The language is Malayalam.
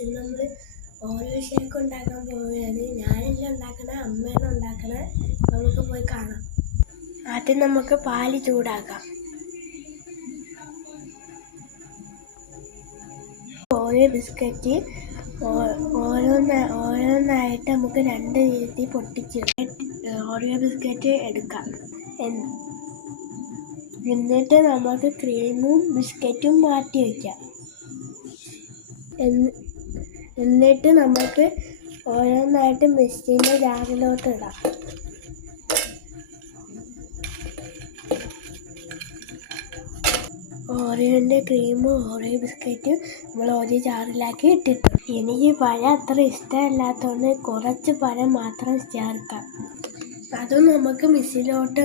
ഫ്രണ്ട്സ്, നമ്മൾ ഓരോ ഷേക്ക് ഉണ്ടാക്കാൻ പോവുകയാണ്. ഞാനല്ല ഉണ്ടാക്കണേ, അമ്മയാണ് ഉണ്ടാക്കണേ. നമുക്ക് പോയി കാണാം. ആദ്യം നമുക്ക് പാല് ചൂടാക്കാം. ഓരോ ബിസ്ക്കറ്റ് ഓരോന്നായിട്ട് നമുക്ക് 2 രീതി പൊട്ടിച്ച് ഓരോ ബിസ്ക്കറ്റ് എടുക്കാം. എന്നിട്ട് നമുക്ക് ക്രീമും ബിസ്ക്കറ്റും മാറ്റി വയ്ക്കാം. എന്നിട്ട് നമുക്ക് ഓരോന്നായിട്ട് മിക്സിയുടെ ജാറിലോട്ട് ഇടാം. ഓറിയോൻ്റെ ക്രീമും ഓറിയോ ബിസ്ക്കറ്റും നമ്മൾ ഓരോ ജാറിലാക്കി ഇട്ടിട്ടു. എനിക്ക് പഴം അത്ര ഇഷ്ടമല്ലാത്തതുകൊണ്ട് കുറച്ച് പഴം മാത്രം ചേർക്കാം. അതും നമുക്ക് മിക്സിയിലോട്ട്